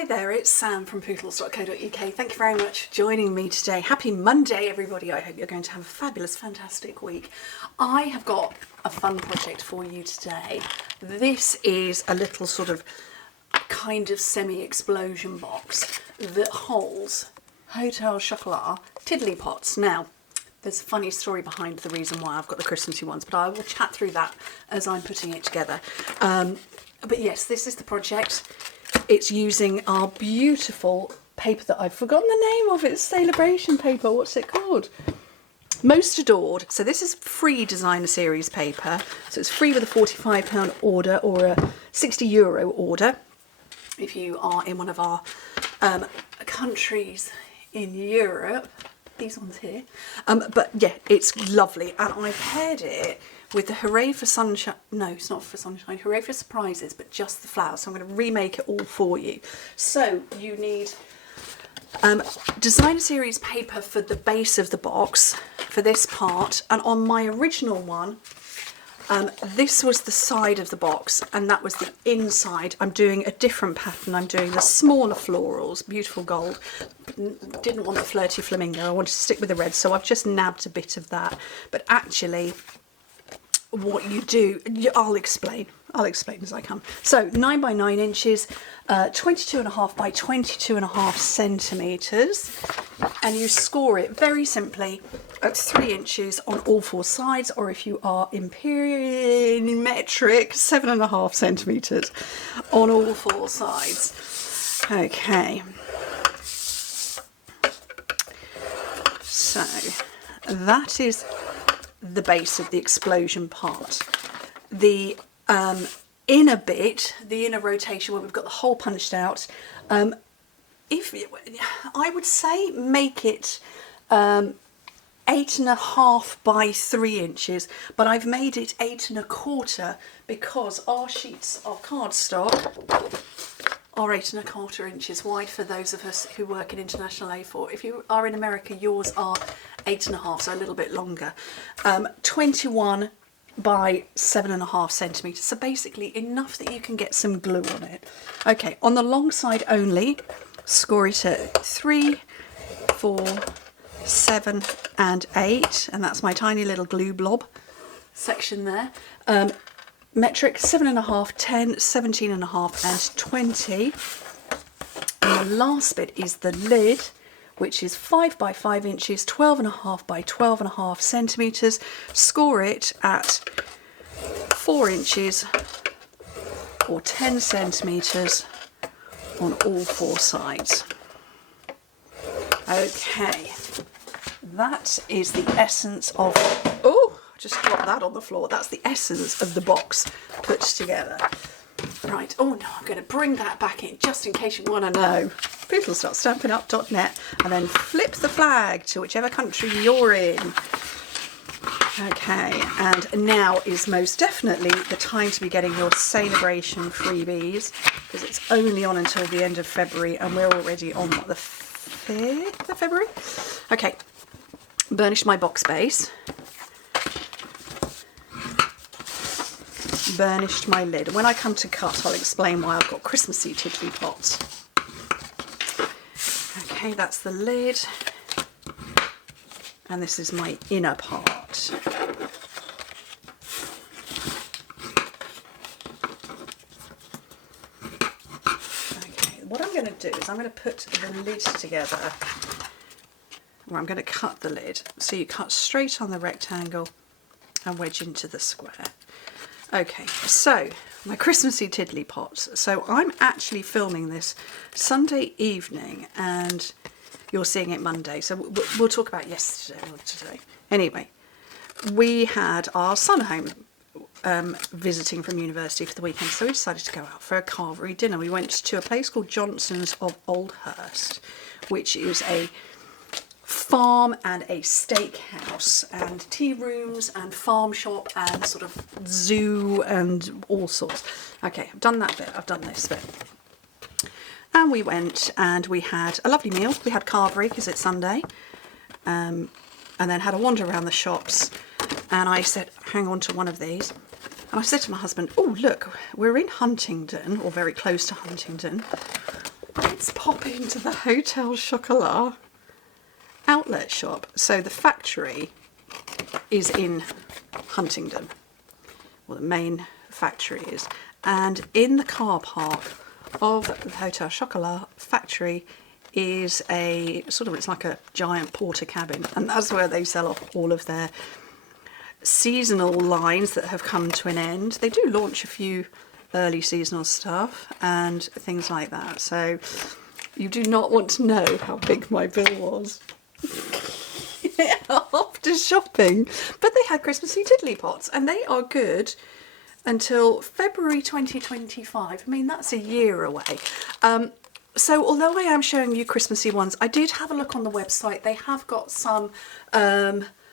Hi there, it's Sam from Pootles.co.uk. Thank you very much for joining me today. Happy Monday, everybody. I hope you're going to have a fabulous, fantastic week. I have got a fun project for you today. This is a little sort of kind of semi-explosion box that holds Hotel Chocolat Tiddly pots. Now, there's a funny story behind the reason why I've got the Christmassy ones, but I will chat through that as I'm putting it together. But yes, this is the project. It's using our beautiful paper that I've forgotten the name of. It's celebration paper. What's it called? Most Adored. So this is free designer series paper. So it's free with a £45 order or a €60 order if you are in one of our countries in Europe. These ones here. But yeah, it's lovely. And I've paired it with the Hooray for Sunshine, no, it's not for Sunshine, Hooray for Surprises, but just the flowers. So I'm going to remake it all for you. So you need designer series paper for the base of the box, for this part, and on my original one, this was the side of the box and that was the inside. I'm doing a different pattern. I'm doing the smaller florals, beautiful gold. Didn't want the flirty flamingo, I wanted to stick with the red, so I've just nabbed a bit of that. But actually, what you do, I'll explain as I come. So 9 by 9 inches, 22.5 by 22.5 centimetres, and you score it very simply at 3 inches on all four sides, or if you are imperial metric, 7.5 centimetres on all four sides. Okay, so that is the base of the explosion part. The inner bit, the inner rotation where we've got the hole punched out, I would say make it 8.5 by 3 inches, but I've made it 8.25 because our sheets of cardstock are 8.25 inches wide for those of us who work in international A4. If you are in America, yours are 8.5, so a little bit longer. 21 by 7.5 centimetres, so basically enough that you can get some glue on it. Okay, on the long side only, score it at 3, 4, 7 and 8, and that's my tiny little glue blob section there. Metric 7.5, 10, 17.5 and 20. And the last bit is the lid, which is 5 by 5 inches, 12.5 by 12.5 centimetres. Score it at 4 inches or 10 centimetres on all four sides. Okay, that is the essence of, oh, I just dropped that on the floor. That's the essence of the box put together. Right, oh no, I'm going to bring that back in just in case you want to know. Pootles.stampinup.net, and then flip the flag to whichever country you're in. Okay, and now is most definitely the time to be getting your celebration freebies, because it's only on until the end of February and we're already on what, the 5th of February? Okay, burnished my box base. Burnished my lid. When I come to cut, I'll explain why I've got Christmassy tiddly pots. Okay, that's the lid, and this is my inner part. Okay, what I'm going to do is I'm going to put the lid together, or I'm going to cut the lid. So you cut straight on the rectangle and wedge into the square. Okay, so my Christmassy tiddly pots. So I'm actually filming this Sunday evening and you're seeing it Monday. So we'll talk about yesterday or today. Anyway, we had our son home visiting from university for the weekend. So we decided to go out for a carvery dinner. We went to a place called Johnson's of Oldhurst, which is a farm and a steakhouse and tea rooms and farm shop and sort of zoo and all sorts. Okay, I've done that bit, I've done this bit. And we went and we had a lovely meal. We had carvery because it's Sunday, and then had a wander around the shops, and I said, hang on to one of these. And I said to my husband, oh look, we're in Huntingdon, or very close to Huntingdon. let's pop into the Hotel Chocolat outlet shop. So the factory is in Huntingdon, well, the main factory is, and in the car park of the Hotel Chocolat factory is a sort of, it's like a giant porter cabin, and that's where they sell off all of their seasonal lines that have come to an end. They do launch a few early seasonal stuff and things like that, so you do not want to know how big my bill was after shopping. But they had Christmassy Tiddly pots, and they are good until February 2025. I mean, that's a year away. So although I am showing you Christmassy ones, I did have a look on the website. They have got some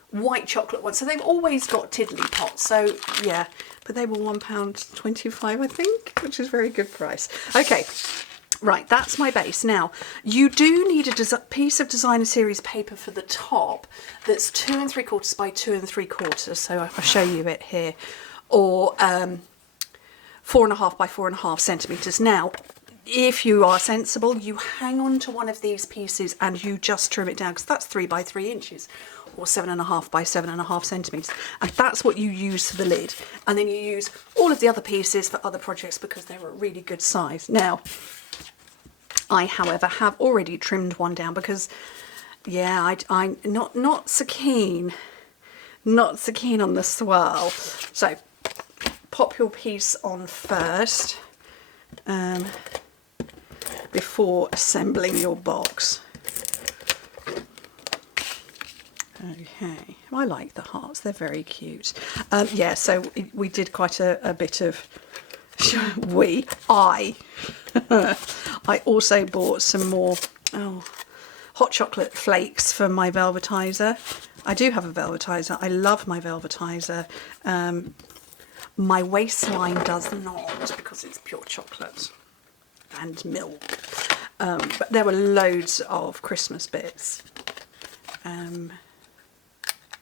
white chocolate ones. So they've always got Tiddly pots. So yeah, but they were £1.25, I think, which is a very good price. Okay, right, that's my base. Now, you do need a piece of designer series paper for the top that's 2 3/4 by 2 3/4. So I'll show you it here. Or 4.5 by 4.5 centimetres. Now, if you are sensible, you hang on to one of these pieces and you just trim it down, because that's 3 by 3 inches or 7.5 by 7.5 centimetres, and that's what you use for the lid. And then you use all of the other pieces for other projects because they're a really good size. Now, I, however, have already trimmed one down because, yeah, I'm not so keen on the swirl. So pop your piece on first before assembling your box. Okay, I like the hearts, they're very cute. Yeah, so we did quite a bit of I also bought some more hot chocolate flakes for my velvetizer. I do have a velvetizer. I love my velvetizer. My waistline does not, because it's pure chocolate and milk. But there were loads of Christmas bits.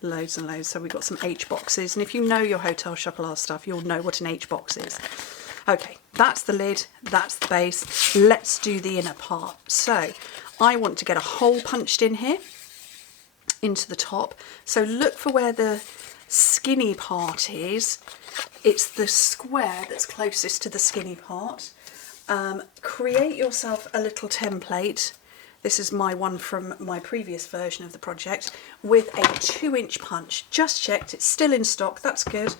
Loads and loads. So we got some H boxes, and if you know your Hotel Chocolat stuff, you'll know what an H box is. Okay, that's the lid, that's the base. Let's do the inner part. So I want to get a hole punched in here into the top. So look for where the skinny part is. It's the square that's closest to the skinny part. Create yourself a little template. This is my one from my previous version of the project, with a 2-inch punch. Just checked, it's still in stock, that's good.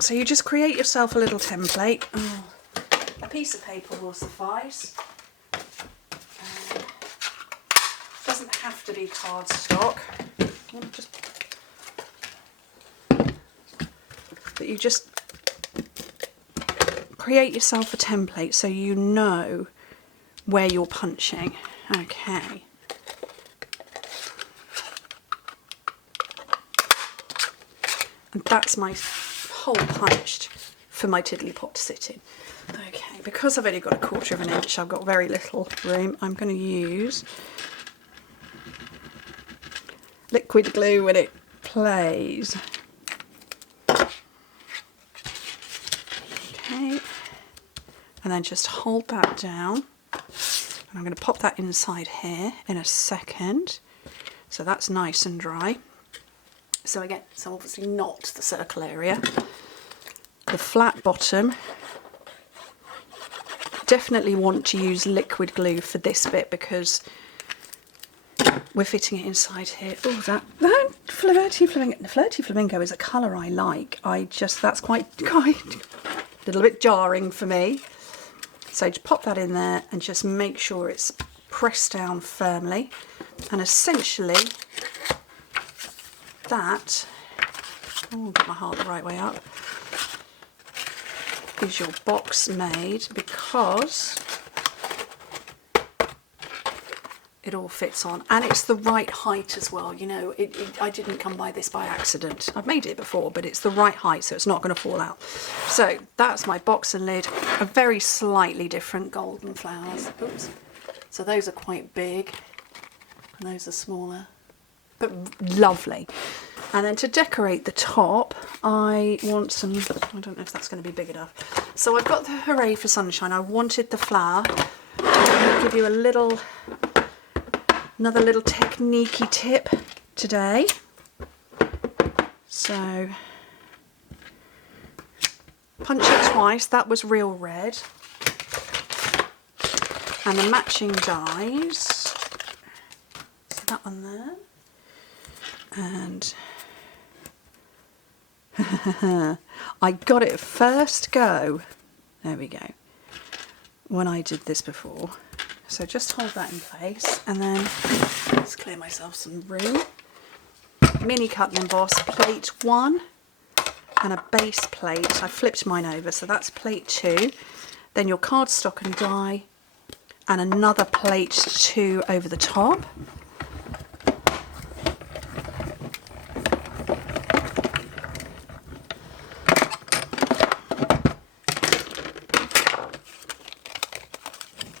So you just create yourself a little template. A piece of paper will suffice. Doesn't have to be cardstock. But you just create yourself a template so you know where you're punching. Okay. And that's my hole punched for my Tiddly pot to sit in. Okay, because I've only got 1/4 of an inch, I've got very little room. I'm going to use liquid glue when it plays. Okay, and then just hold that down. And I'm going to pop that inside here in a second. So that's nice and dry. So again, so obviously not the circle area. The flat bottom. Definitely want to use liquid glue for this bit because we're fitting it inside here. Oh, that flirty flamingo is a colour I like. That's quite a little bit jarring for me. So just pop that in there and just make sure it's pressed down firmly. And essentially that, get my heart the right way up, is your box made, because it all fits on, and it's the right height as well. You know, I didn't come by this by accident. I've made it before, but it's the right height, so it's not going to fall out. So that's my box and lid. A very slightly different golden flowers. Oops. So those are quite big, and those are smaller, but lovely. And then to decorate the top, I want some, I don't know if that's going to be big enough, So I've got the Hooray for Sunshine. I wanted the flower. I'm going to give you another little technique-y tip today. So punch it twice. That was real red. And the matching dies. So that one there. And I got it first go. There we go. When I did this before. So just hold that in place and then let's clear myself some room. Mini cut and emboss, plate 1 and a base plate. I flipped mine over, so that's plate 2. Then your cardstock and die and another plate 2 over the top.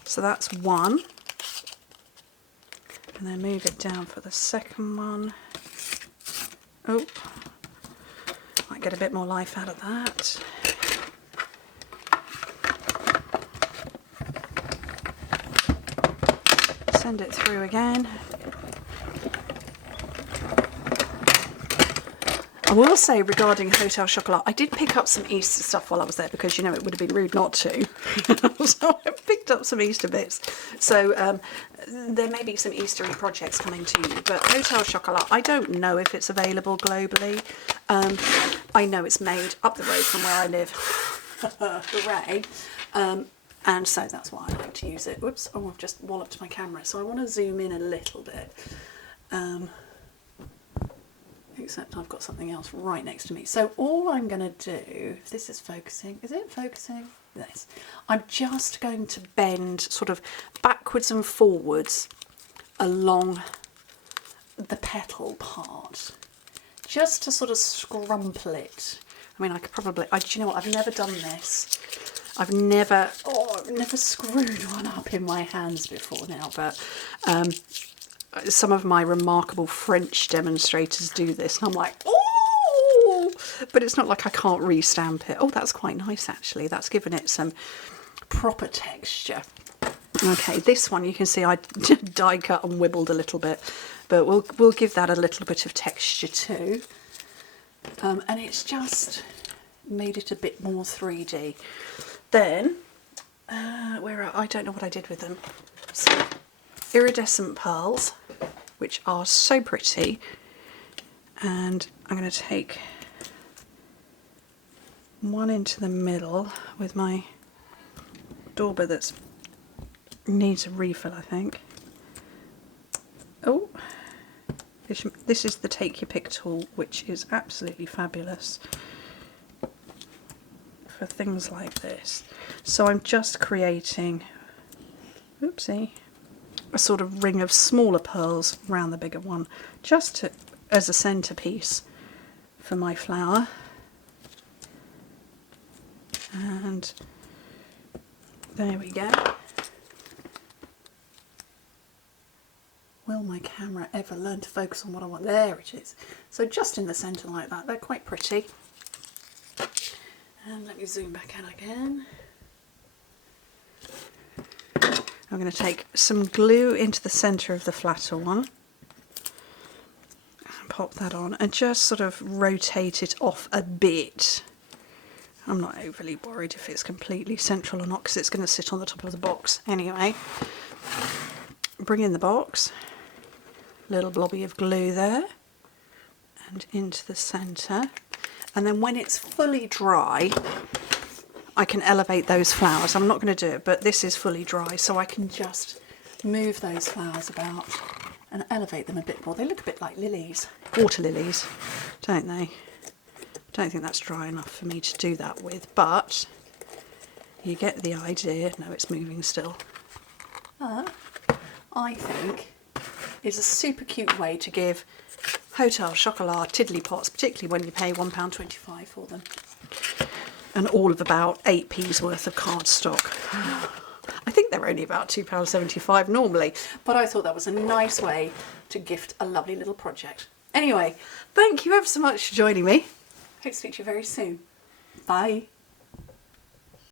So that's one, and then move it down for the second one. Oh, might get a bit more life out of that. Send it through again. I will say regarding Hotel Chocolat, I did pick up some Easter stuff while I was there because, you know, it would have been rude not to. So I picked up some Easter bits. So there may be some Eastery projects coming to you, but Hotel Chocolat, I don't know if it's available globally. I know it's made up the road from where I live. Hooray. And so that's why I like to use it. Whoops, oh, I've just walloped my camera. So I want to zoom in a little bit. Except I've got something else right next to me. So all I'm going to do, if this is focusing, is it focusing? Yes. I'm just going to bend sort of backwards and forwards along the petal part, just to sort of scrumple it. I mean, I could probably, do you know what, I've never done this. I've never screwed one up in my hands before now, but some of my remarkable French demonstrators do this and I'm like, oh, but it's not like I can't re-stamp it. Oh, that's quite nice actually. That's given it some proper texture. Okay, this one you can see I die cut and wibbled a little bit, but we'll give that a little bit of texture too. And it's just made it a bit more 3D. Then, I don't know what I did with them. So, iridescent pearls, which are so pretty, and I'm going to take one into the middle with my dauber that needs a refill, I think. Oh, this is the Take Your Pick tool, which is absolutely fabulous for things like this. So I'm just creating, oopsie, a sort of ring of smaller pearls around the bigger one, just as a centerpiece for my flower. And there we go. Will my camera ever learn to focus on what I want? There it is. So just in the centre like that, they're quite pretty. And let me zoom back out again. I'm going to take some glue into the centre of the flatter one and pop that on and just sort of rotate it off a bit. I'm not overly worried if it's completely central or not because it's going to sit on the top of the box anyway. Bring in the box, little blobby of glue there and into the centre, and then when it's fully dry I can elevate those flowers. I'm not going to do it, but this is fully dry, so I can just move those flowers about and elevate them a bit more. They look a bit like lilies, water lilies, don't they? Don't think that's dry enough for me to do that with, but you get the idea. No, it's moving still. I think is a super cute way to give Hotel Chocolat tiddly pots, particularly when you pay £1.25 for them. And all of about 8p's worth of cardstock. I think they're only about £2.75 normally, but I thought that was a nice way to gift a lovely little project. Anyway, thank you ever so much for joining me. Hope to speak to you very soon. Bye.